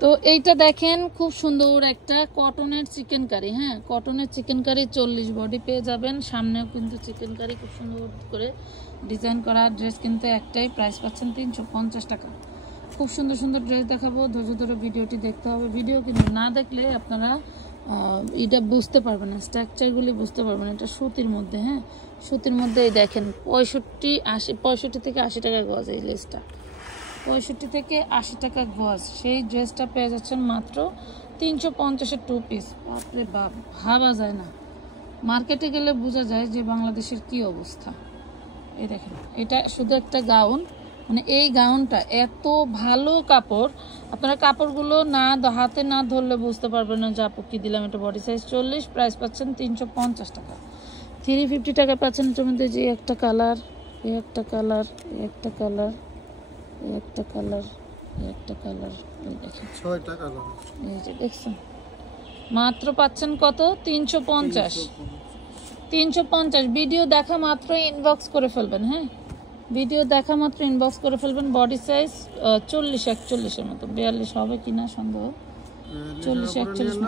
তো এইটা দেখেন খুব সুন্দর একটা কটনের চিকেন কারি। হ্যাঁ, কটনের চিকেন কারি 40 বডি পেয়ে যাবেন। সামনেও কিন্তু চিকেন কারি খুব সুন্দর করে ডিজাইন করা ড্রেস, কিন্তু একটাই প্রাইস পাচ্ছেন 350 টাকা। খুব সুন্দর সুন্দর ড্রেস দেখাবো, ধৈর্য ধরে ভিডিওটি দেখতে হবে। ভিডিও কিন্তু না দেখলে আপনারা এটা বুঝতে পারবেন না, স্ট্রাকচারগুলি বুঝতে পারবেন। এটা সুতির মধ্যে, হ্যাঁ সুতির মধ্যে। এই দেখেন 65 থেকে 80 টাকা গজ এই লেসটা, 65 থেকে 80 টাকা গজ। সেই ড্রেসটা পেয়ে যাচ্ছেন মাত্র 350-এর 2 পিস। বাপরে বাপ, ভাবা যায় না, মার্কেটে গেলে বোঝা যায় যে বাংলাদেশের কি অবস্থা। এই দেখেন এটা শুধু একটা গাউন, মানে এই গাউনটা এত ভালো কাপড়, আপনারা কাপড়গুলো না হাতে না ধরলে বুঝতে পারবেন না যে আপু কি দিলাম। এটা বডি সাইজ 40, প্রাইস পাচ্ছেন 350 টাকা। 350 টাকা পাচ্ছেন। এটার মধ্যে যে একটা কালার, একটা কালার, একটা কালার, একটা কালার, একটা কালার, এই দেখেন 6টা কালার। এই যে দেখছেন, মাত্র পাচ্ছেন কত? 350। 350। ভিডিও দেখা মাত্র ইনবক্স করে ফেলবেন। হ্যাঁ, ভিডিও দেখা মাত্র ইনবক্স করে ফেলবেন। বডি সাইজ 40-41-এর মতো, 42 হবে কিনা সন্দেহ। 40-41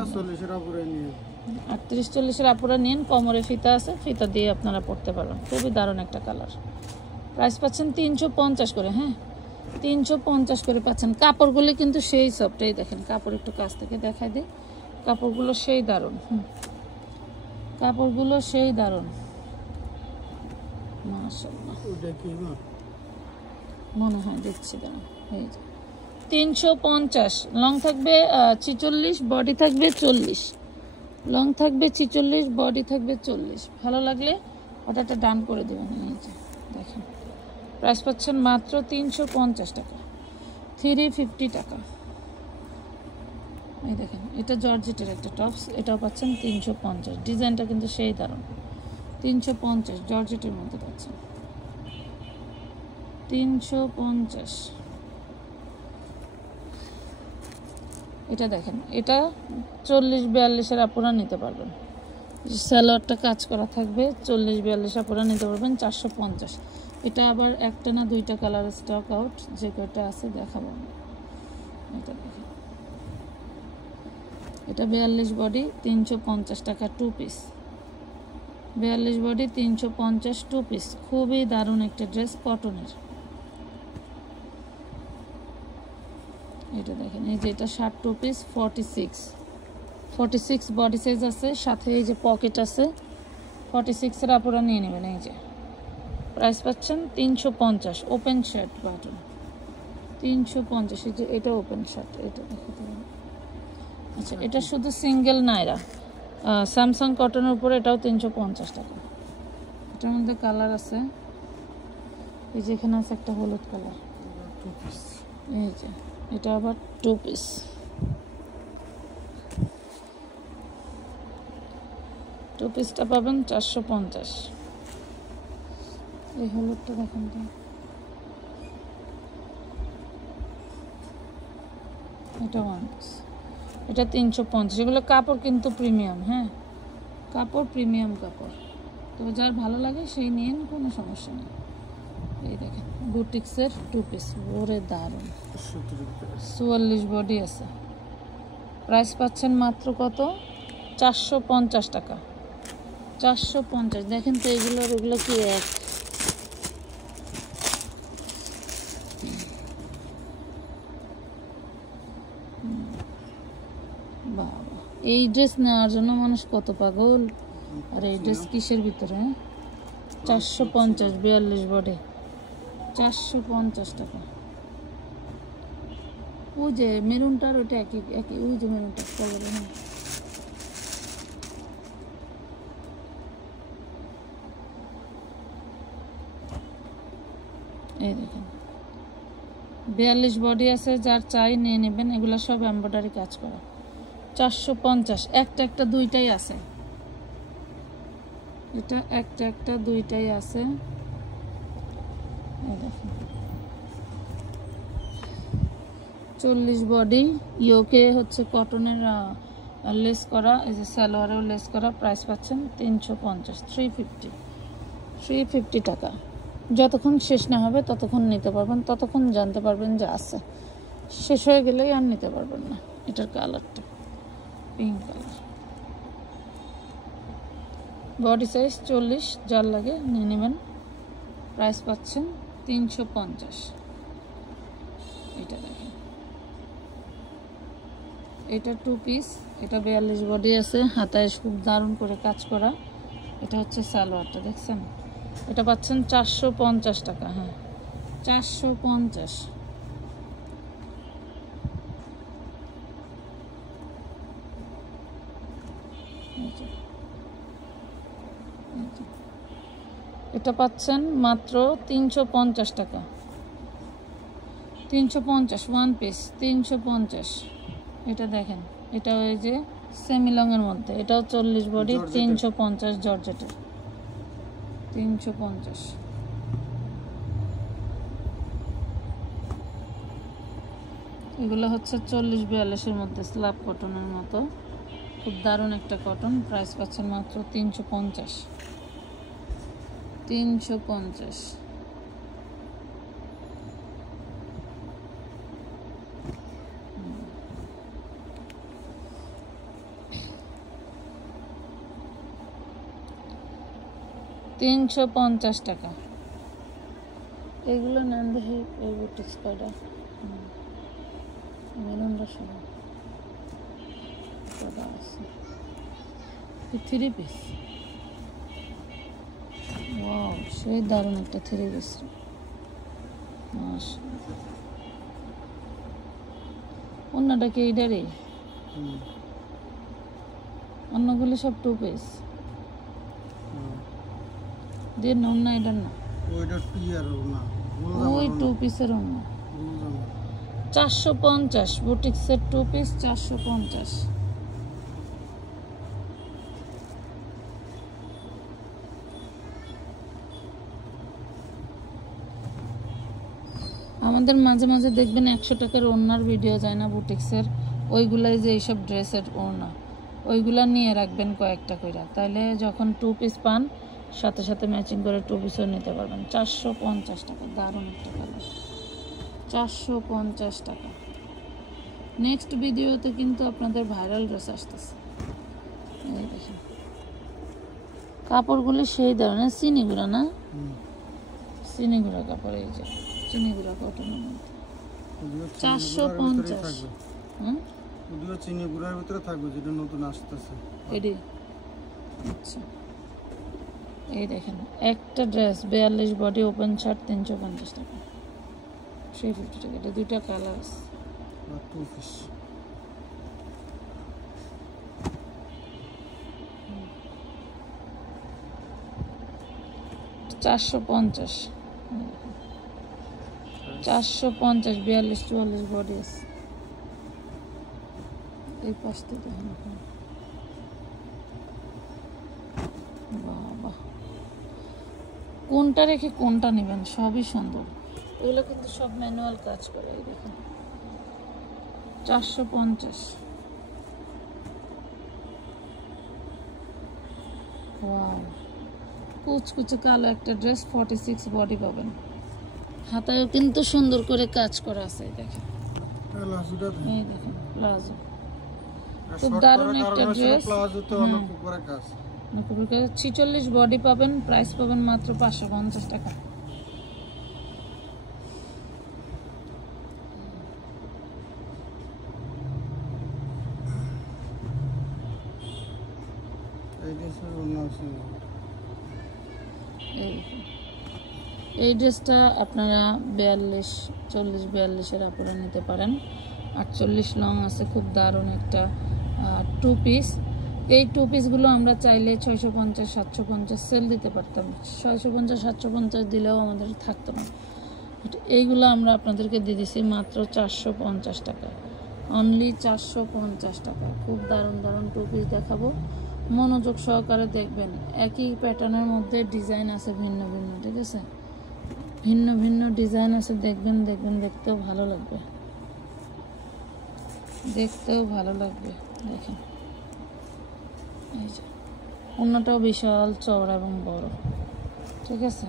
38-40-এর আপুরা নিন। কোমরে ফিতা আছে, ফিতা দিয়ে আপনারা পড়তে পারবেন। খুবই দারুণ একটা কালার। প্রাইস পাচ্ছেন 350 করে। হ্যাঁ, 350 করে পাচ্ছেন। কাপড়গুলি কিন্তু সেই সফটই দেখেন, কাপড় একটু কাছ থেকে দেখাই দিই। কাপড়গুলো সেই দারুণ, কাপড়গুলো সেই দারুণ, মাশাআল্লাহ। মনে হয় দেখছি দাঁড়ান। এই যে 350, লং থাকবে 46, বডি থাকবে 40। লং থাকবে 46, বডি থাকবে 40। ভালো লাগলে অর্ডারটা ডান করে দেবেন। এই যে দেখেন, প্রাইস পাচ্ছেন মাত্র 350 টাকা, 350 টাকা। এই দেখেন এটা জর্জেটের একটা টপস, এটাও পাচ্ছেন 350। ডিজাইনটা কিন্তু সেই দারুণ। 350 জর্জেটের মধ্যে পাচ্ছেন 350। এটা দেখেন, এটা 40-42-এর আপুরা নিতে পারবেন। সালোয়ারটা কাজ করা থাকবে, 40-42 আপুরা নিতে পারবেন 450। এটা আবার একটা না দুইটা কালার স্টক আউট, যে কয়টা আছে দেখাবো। এটা দেখেন, এটা 42 বডি 350 টাকা 2 পিস। 42 body 350 2 piece. খুবই দারুণ একটা ড্রেস কটনের। এটা দেখেন, এই যে এটা শার্ট 2 পিস 46 বডি সাইজ আছে, সাথে এই যে পকেট আছে। 46-এর আপুরা নিয়ে নেবেন। এই যে প্রাইস পাচ্ছেন 350। Open shirt button 350। এই যে এটা ওপেন শার্ট, এটা দেখাতে হবে। আচ্ছা, এটা শুধু সিঙ্গেল নাইরা স্যামসাং কটনের উপরে, এটাও 350 টাকা। এটার মধ্যে কালার আছে, এই যে এখানে আছে একটা হলুদ কালার। এই যে এটা আবার 2 পিস। টু পিসটা পাবেন 450। এই হলুদটা দেখেন তো, এটা 1 পিস, এটা 350। এগুলো কাপড় কিন্তু প্রিমিয়াম। হ্যাঁ, কাপড় প্রিমিয়াম কাপড়, তো যার ভালো লাগে সেই নিন, কোনো সমস্যা নেই। এই দেখেন বুটিক্সের 2 পিস, ওরে দারুণ। 44 বডি আছে। প্রাইস পাচ্ছেন মাত্র কত? 450 টাকা। 450। দেখেন তো এগুলো কি এক। বাবা, এই ড্রেস নেওয়ার জন্য মানুষ কত পাগল। আর এই ড্রেস কিসের ভিতরে? 450, 42 বডি 450 টাকা। ওই যে মেরুনটার ওইটা একই, ওই যে মেরুনটা কালার। হ্যাঁ, এই দেখেন 42 বডি আছে, যার চাই নিয়ে নেবেন। এগুলো সব এমব্রয়ডারি কাজ করা। 450। একটা দুইটাই আছে, এটা একটা দুইটাই আছে। এই দেখেন 40 বডি, ইয়োকে হচ্ছে কটনের লেস করা, এই যে সালোয়ারেও লেস করা। প্রাইস পাচ্ছেন 350, 350 টাকা। যতক্ষণ শেষ না হবে ততক্ষণ নিতে পারবেন, ততক্ষণ জানতে পারবেন যে আছে। শেষ হয়ে গেলেই আর নিতে পারবেন না। এটার কালারটা পিঙ্ক কালার, বডি সাইজ 40, যার লাগে নিয়ে নেবেন। প্রাইস পাচ্ছেন 350। এটা দেখেন, এটা 2 পিস, এটা 42 বডি আছে, হাতায় খুব দারুণ করে কাজ করা। এটা হচ্ছে সালোয়ারটা, দেখছেন? এটা পাচ্ছেন 450 টাকা। হ্যাঁ 450। এটা পাচ্ছেন মাত্র 350 টাকা। 350 ওয়ান পিস, 350। এটা দেখেন, এটা ওই যে সেমি লংয়ের মধ্যে, এটাও 40 বডি, 350 জর্জেটের, 350। এগুলো হচ্ছে 40-42-এর মধ্যে, স্ল্যাব কটনের মতো, খুব দারুণ একটা কটন। প্রাইস পাচ্ছেন মাত্র 350। 350। $350 টাকা। এগুলো নেন দেখি, এই বুটিক্স কয়টা মেরুনটা সহ কটা আছে, 3 পিস। ওয়াও, সেই দারুণ একটা 3 পিস। অন্যটা কি এইটারই? অন্যগুলি সব 2 পিস দিয়ে অন্য, এটার না, ওই 2 পিসের অন্য। 450 বুটিক্সের 2 পিস, 450। আমাদের মাঝে মাঝে দেখবেন 100 টাকার ওড়নার ভিডিও যায় না বুটিক্সের, ওইগুলাই যে এইসব ড্রেসের ওড়না, ওইগুলা নিয়ে রাখবেন কয়েকটা করে, তাহলে যখন 2 পিস পান সাথে সাথে ম্যাচিং করে 2 পিসও নিতে পারবেন। 450 টাকা, দারুণ একটা কালার, 450 টাকা। নেক্সট ভিডিওতে কিন্তু আপনাদের ভাইরাল ড্রেস আসতেছে। এই দেখেন কাপড়গুলি সেই ধরনের চিনিগুড়া না, চিনিগুড়া কাপড়, এই যে চিনিগুড়া কটনের মধ্যে 450। যদিও চিনিগুড়ার ভিতরে থাকবে, যেটা নতুন আসতেছে এডি। আচ্ছা, এই দেখেন একটা ড্রেস 42 বডি ওপেন শার্ট 350 টাকা, 350 টাকা। এটা দুইটা কালার আছে, 2 পিস। $450, 42-44 বডি আছে। এই পাশটা দেখেন, বাবা কোনটা রেখে কোনটা নেবেন, সবই সুন্দর। এগুলো কিন্তু সব ম্যানুয়াল কাজ করে। এই দেখুন 450। ওয়াও, কুচকুচে কালো একটা ড্রেস, 46 বডি পাবেন। হাতায়ও কিন্তু সুন্দর করে কাজ করা আছে, দেখেন। এই দেখেন প্লাজো, খুব দারুণ একটা ড্রেস। 46 বডি পাবেন, প্রাইস পাবেন মাত্র 550 টাকা। এই ড্রেসটা আপনারা 40-42-এর আপরে নিতে পারেন। 48 লং আছে, খুব দারুণ একটা 2 পিস। এই 2 পিসগুলো আমরা চাইলে 650-750 সেল দিতে পারতাম, 650-750 দিলেও আমাদের থাকতো না। এইগুলো আমরা আপনাদেরকে দিয়ে দিছি মাত্র 450 টাকা, অনলি 450 টাকা। খুব দারুণ দারুণ 2 পিস দেখাবো, মনোযোগ সহকারে দেখবেন। একই প্যাটার্নের মধ্যে ডিজাইন আছে ভিন্ন ভিন্ন, ঠিক আছে? ভিন্ন ভিন্ন ডিজাইন আছে, দেখবেন দেখবেন, দেখতেও ভালো লাগবে, দেখতেও ভালো লাগবে। দেখেন এই যে অন্যটাও বিশাল চওড়া এবং বড়, ঠিক আছে?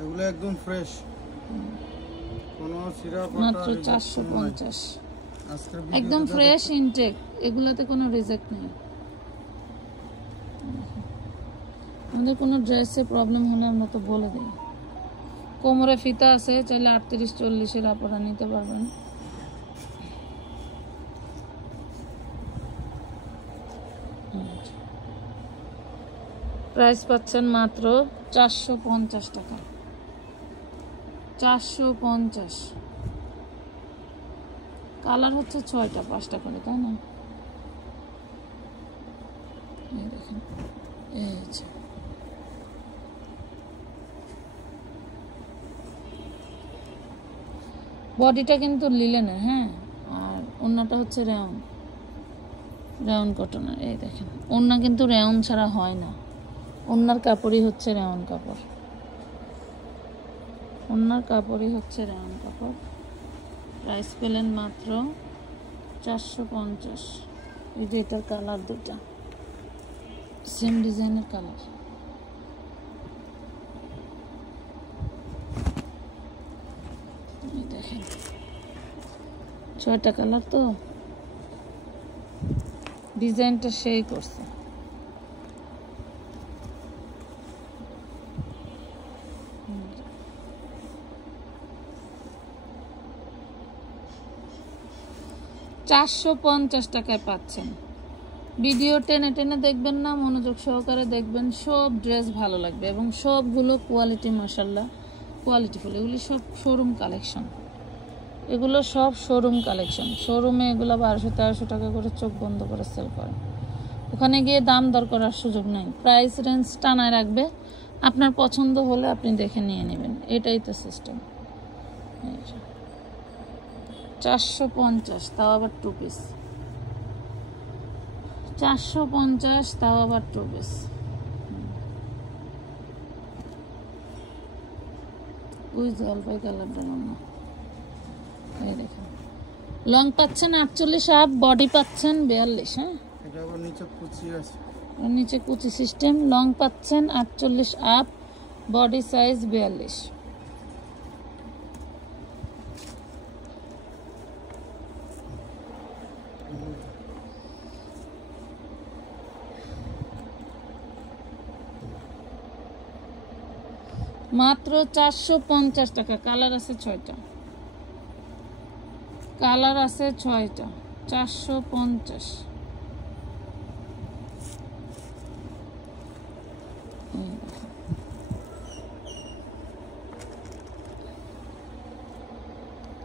এগুলো একদম ফ্রেশ, কোনো সিরাপ মাত্র 450। আজকের একদম ফ্রেশ ইনটেক, এগুলাতে কোনো রিজেক্ট নেই। আমাদের কোনো ড্রেসে প্রবলেম হলে আমরা তো বলে দিই। কোমরে ফিতা আছে, চাইলে 38-40-এর আপনারা নিতে পারবেন। প্রাইস পাচ্ছেন মাত্র 450 টাকা। 450। কালার হচ্ছে 6টা, 5টা করে, তাই না? এই দেখেন, এই যে বডিটা কিন্তু লিলেনের, হ্যাঁ, আর ওড়নাটা হচ্ছে রেয়ন কটনের। এই দেখেন, ওড়না কিন্তু রেয়ন ছাড়া হয় না, ওড়নার কাপড়ই হচ্ছে রেয়ন কাপড়, ওড়নার কাপড়ই হচ্ছে রেয়ন কাপড়। প্রাইস পেলেন মাত্র 450। এই যে এটার কালার দুটা সেম ডিজাইনের কালার। দেখেন 6টা কালার, তো ডিজাইনটা সেই করছে। টাকায় পাচ্ছেন। ভিডিও টেনে টেনে দেখবেন না, মনোযোগ সহকারে দেখবেন, সব ড্রেস ভালো লাগবে এবং সবগুলো কোয়ালিটি মাশাআল্লাহ কোয়ালিটিফুল। এগুলি সব শোরুম কালেকশন, এগুলো সব শোরুম কালেকশন। শোরুমে এগুলো 1200-1300 টাকা করে চোখ বন্ধ করে সেল করে, ওখানে গিয়ে দাম দর করার সুযোগ নেই। প্রাইস রেঞ্জ টানায় রাখবে, আপনার পছন্দ হলে আপনি দেখে নিয়ে নেবেন, এটাই তো সিস্টেম। 450, তাও আবার 2 পিস। 450, তাও আবার 2 পিস। ওই জলপাই কালারটা না, এই দেখেন। লং পাচ্ছেন 48 আপ, বডি পাচ্ছেন 42। হ্যাঁ, এটা আবার নিচে কুচি আছে, নিচে কুচি সিস্টেম। লং পাচ্ছেন 48 আপ, বডি সাইজ 42। মাত্র 450 টাকা। কালার আছে 6টা, কালার আছে 6টা। 450।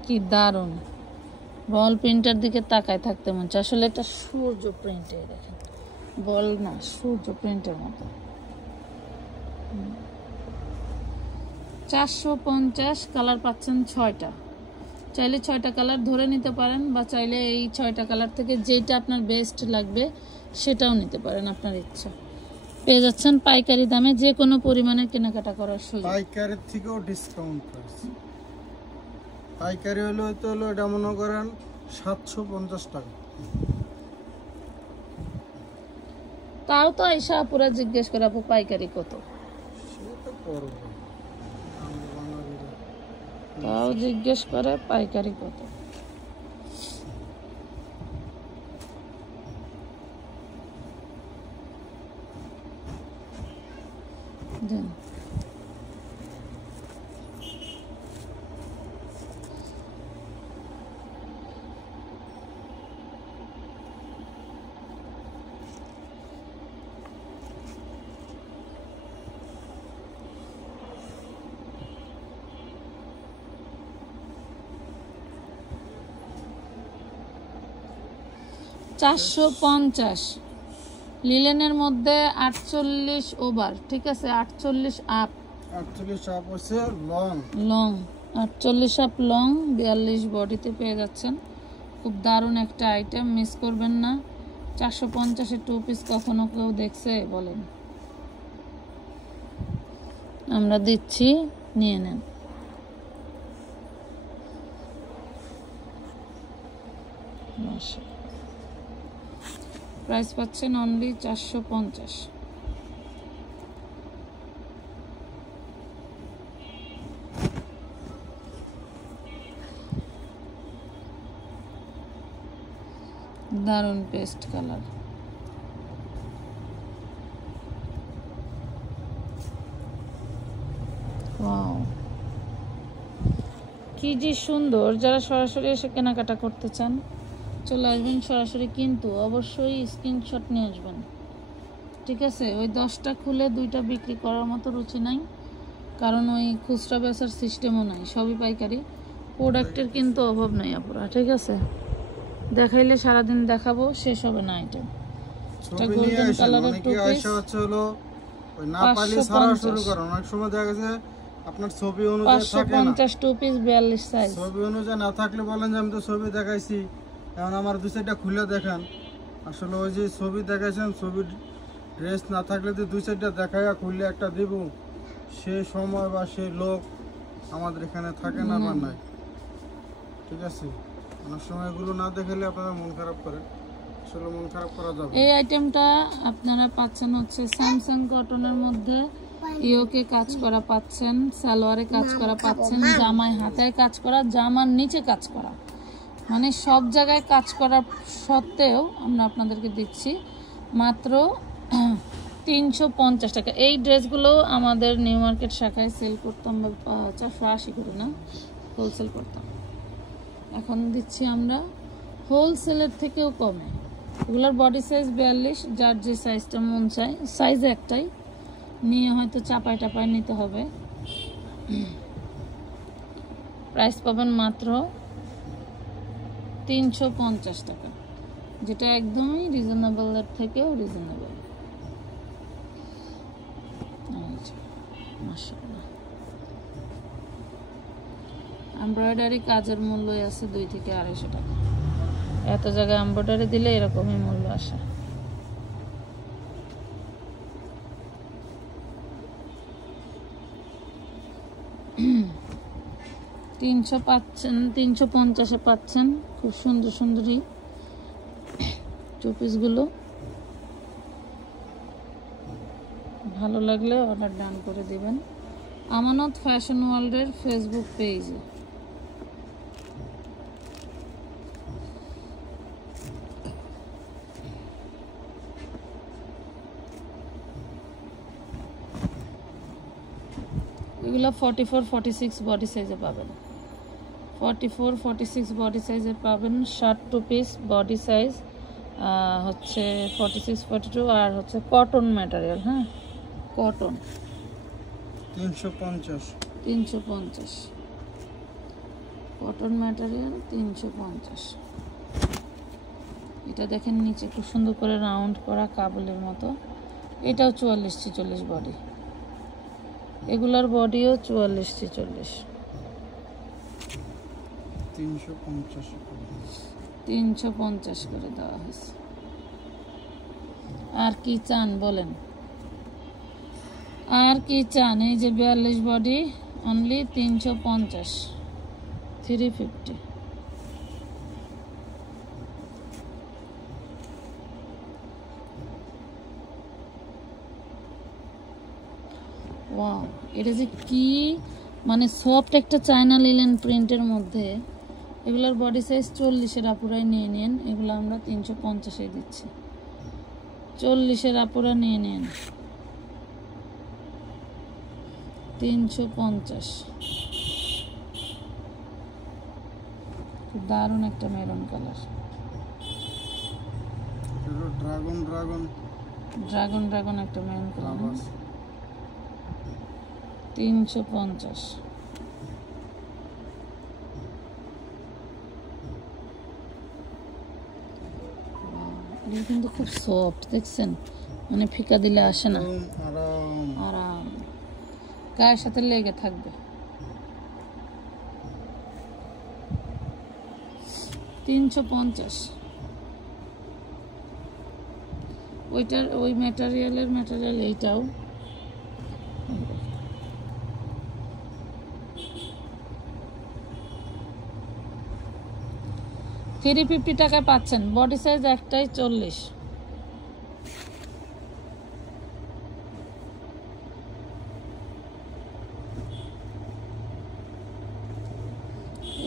কি দারুণ, বল প্রিন্টের দিকে তাকায় থাকতে মন চায়। আসলে এটা সূর্য প্রিন্ট, এই দেখেন, বল না, সূর্য প্রিন্টের মতো। 450। কালার পাচ্ছেন 6টা, চাইলে 6টা কালার ধরে নিতে পারেন, বা চাইলে এই 6টা কালার থেকে যেটা আপনার বেস্ট লাগবে সেটাও নিতে পারেন, আপনার ইচ্ছা। পেয়ে যাচ্ছেন পাইকারি দামে, যে কোনো পরিমাণের কেনাকাটা করার সুযোগ। পাইকারির থেকেও ডিসকাউন্ট প্রাইস। পাইকারি হলো এটা মনে করেন 750 টাকা। তাও তো আইসা পুরা জিজ্ঞেস করে, আপু পাইকারি কত? সেটা করব, তাও জিজ্ঞেস করে পাইকারি কত। দেন $450। লিলেনের মধ্যে 48 ওভার, ঠিক আছে, 48 আপ। 48 আপ হচ্ছে লং, 48 আপ লং, 42 বডিতে পেয়ে যাচ্ছেন। খুব দারুণ একটা আইটেম, মিস করবেন না। 450-এর 2 পিস কখনো কেউ দেখছে বলেন? আমরা দিচ্ছি, নিয়ে নেন। প্রাইস পাচ্ছেন অনলি 450। দারুণ পেস্ট কালার। ওয়াও, কি যে সুন্দর। যারা সরাসরি এসে কেনাকাটা করতে চান চলে আসবেন সরাসরি, কিন্তু অবশ্যই স্ক্রিনশট নিয়ে আসবেন, ঠিক আছে? ওই 10টা খুলে 2টা বিক্রি করার মতো রুচি নাই, কারণ ওই খুচরা বেচার সিস্টেমও নাই, সবই পাইকারি। প্রোডাক্টের কিন্তু অভাব নাই আপুরা, ঠিক আছে? দেখাইলে সারাদিন দেখাবো, শেষ হবে না আইটেম। এটা গোল্ডেন কালারের টু পিস, হলো ওই না পাইলে সারা শুরু করুন। অনেক সময় দেখা গেছে আপনার ছবি অনুযায়ী থাকে না, 550 টু পিস 42 সাইজ। ছবি অনুযায়ী না থাকলে বলেন যে আমি তো ছবি দেখাইছি, এখন আমার 2-4টা খুলে দেখান। আসলে ওই যে ছবি দেখাইছেন, ছবির ড্রেস না থাকলে তো 2-4টা দেখাইয়া খুললে একটা দিব, সে সময় বা সে লোক আমাদের এখানে থাকে না বা নাই, ঠিক আছে? অনেক সময় এগুলো না দেখালে আপনারা মন খারাপ করেন, আসলে মন খারাপ করা যাবে। এই আইটেমটা আপনারা পাচ্ছেন হচ্ছে স্যামসাং কটনের মধ্যে, ইয়োকে কাজ করা পাচ্ছেন, সালোয়ারে কাজ করা পাচ্ছেন, জামায় হাতায় কাজ করা, জামার নিচে কাজ করা, মানে সব জায়গায় কাজ করার সত্ত্বেও আমরা আপনাদেরকে দিচ্ছি মাত্র 350 টাকা। এই ড্রেসগুলো আমাদের নিউ মার্কেট শাখায় সেল করতাম 480 করে, না হোলসেল করতাম, এখন দিচ্ছি আমরা হোলসেলের থেকেও কমে। এগুলোর বডি সাইজ 42, যার যে সাইজটা মন চায়, সাইজ একটাই, নিয়ে হয়তো চাপায় টাপায় নিতে হবে। প্রাইস পাবেন মাত্র 350 টাকা, যেটা একদমই রিজনেবলের থেকেও রিজনেবল। মাশাআল্লাহ, এমব্রয়ডারি কাজের মূল্যই আছে 2 থেকে 250 টাকা। এত জায়গায় এমব্রয়ডারি দিলে এরকমই মূল্য আসে। পাচ্ছেন 350-এ পাচ্ছেন খুব সুন্দর সুন্দরী টু পিসগুলো। ভালো লাগলে অর্ডার ডান করে দিবেন আমানত ফ্যাশন ওয়ার্ল্ডের ফেসবুক পেজে। এগুলো 44-46 বডি সাইজে পাবেন, 44-46 বডি সাইজে পাবেন। Shirt two piece body size হচ্ছে 46-42, আর হচ্ছে কটন ম্যাটেরিয়াল, হ্যাঁ কটন, 350 কটন ম্যাটেরিয়াল 350। এটা দেখেন নিচে খুব সুন্দর করে রাউন্ড করা কাবুলের মতো, এটাও 44-46 বডি, এগুলার বডিও 44-46। 350 করে দেওয়া হয়েছে। আর কি চান বলেন, আর কি চান? এই যে 42 বডি অনলি 350, 350। ওয়াও, এটা যে কি মানে সফট একটা চায়না লিলেন প্রিন্টের মধ্যে। এগুলোর বডি সাইজ 40-এর আপুরাই নিয়ে নেন, এগুলো আমরা 350-এ দিচ্ছি। 40-এর আপুরা নিয়ে নেন, 350। খুব দারুণ একটা মেরুন কালার, ড্রাগন একটা মেরুন কালার, 350। এটা কিন্তু খুব সফট, দেখছেন, মানে ফিকা দিলে আসে না, আরাম, গায়ের সাথে লেগে থাকবে। 350। ওইটার ওই ম্যাটেরিয়াল এইটাও। 350 টাকায় পাচ্ছেন, বডি সাইজ একটাই 40।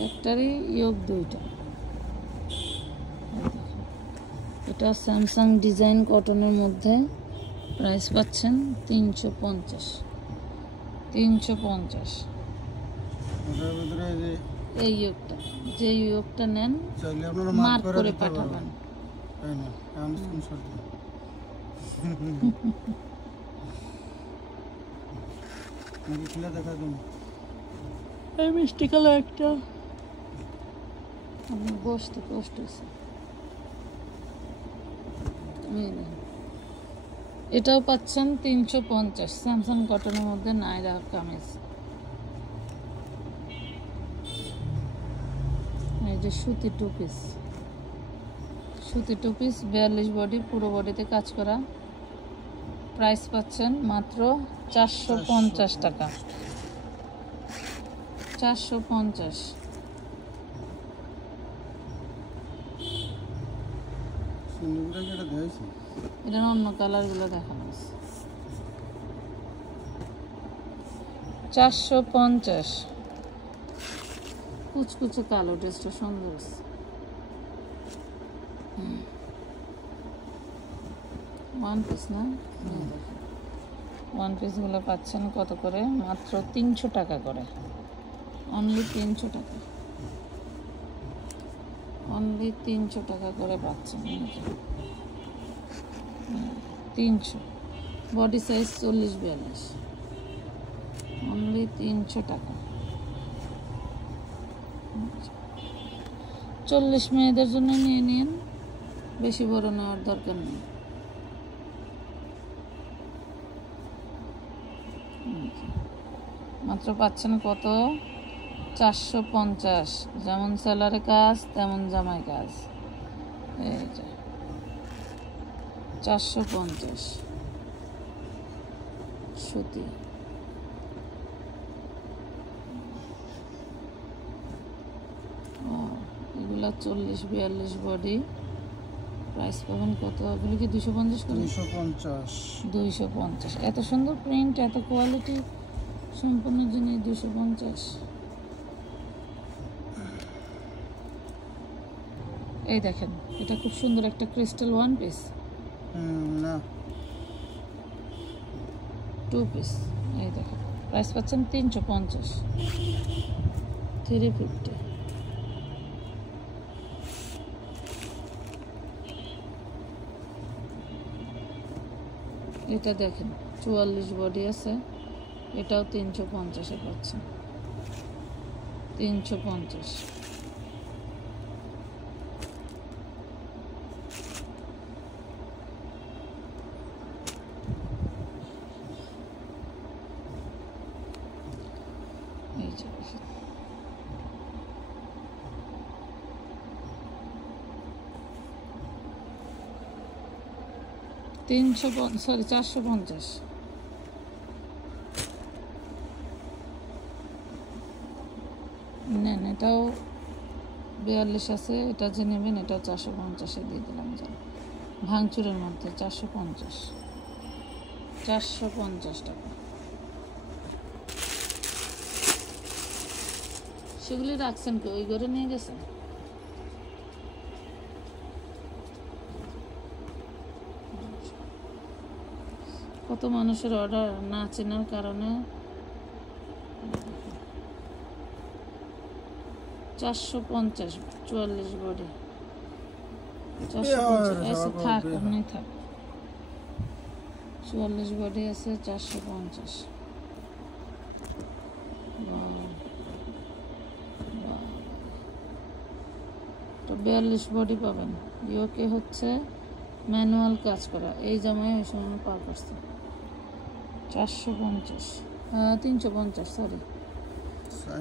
একটারই ইয়োগ 2টা। এটা স্যামসাং ডিজাইন কটনের মধ্যে প্রাইস পাচ্ছেন 350। 350 ওটার ভিতরে এই যে এই ইয়োগটা, যে ইয়োগটা নেন চাইলে আপনারা মার্ক করে পাঠাবেন। তাই না? আমি স্ক্রিনশট দিই। নাকি খুলে দেখা তুমি? এই মিষ্টি কালার একটা বসতে কষ্ট হয়েছে। এটাও পাচ্ছেন 350 স্যামসাং কটনের মধ্যে নাইরা কামিজ। এই যে সুতি টু পিস, সুতি টু পিস 42 বডি, পুরো বডিতে কাজ করা। প্রাইস পাচ্ছেন মাত্র 450 টাকা। 450। সুন্দর যেটা দেখাইছি এটার অন্য কালারগুলো দেখানো আছে। 450 কুচকুচে কালো, ড্রেসটা সুন্দর। ওয়ান পিস না, ওয়ান পিসগুলো পাচ্ছেন কত করে? মাত্র 300 টাকা করে। অনলি 300 টাকা, অনলি 300 টাকা করে পাচ্ছেন। 300, বডি সাইজ 40-42, অনলি 300 টাকা। 40 মেয়েদের জন্য নিয়ে নিন, বেশি বড় নেওয়ার দরকার নেই। মাত্র পাচ্ছেন কত? 450। যেমন সেলারে কাজ তেমন জামাই কাজ। এই যে 450 সুতি। এগুলা 40-42 বডি। প্রাইস পাবেন কত? এগুলো কি 250 করে? 250। 250। এত সুন্দর প্রিন্ট, এত কোয়ালিটি সম্পূর্ণ জিনিস 250। এই দেখেন, এটা খুব সুন্দর একটা ক্রিস্টাল ওয়ান পিস, না 2 পিস। এই দেখেন, প্রাইস পাচ্ছেন 350। 350। এটা দেখেন 44 বডি আছে, এটাও 350-এ পাচ্ছেন। 350। এই যে 450। নেন, এটাও 42 আছে, এটা যে নেবেন এটাও 450-এ দিয়ে দিলাম। যেন ভাঙচুরের মধ্যে 450। 450 টাকা। সেগুলি রাখছেন কি? ওই ঘরে নিয়ে গেছেন? কত মানুষের অর্ডার না চেনার কারণে। 450 44 বডি। 450 থাক, এমনি থাক। 44 বডি আছে, 450। তো 42 বডি পাবেন। ইয়োকে হচ্ছে ম্যানুয়াল কাজ করা। এই জামায় ওই সময় পা করছে। 450, 350, সরি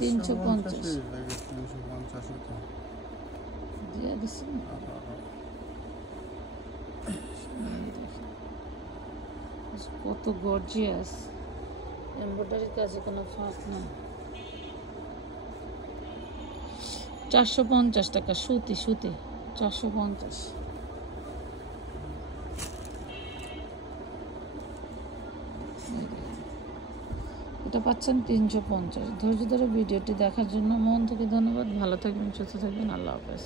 350 দিয়ে দিচ্ছি। কত গর্জিয়াস, এমব্রয়ডারি কাজে কোনো ফাঁক নেই। 450 টাকা সুতি, সুতি 450। এটা পাচ্ছেন 350। ধৈর্য ধরে ভিডিওটি দেখার জন্য মন থেকে ধন্যবাদ। ভালো থাকবেন, সুস্থ থাকবেন। আল্লাহ হাফেজ।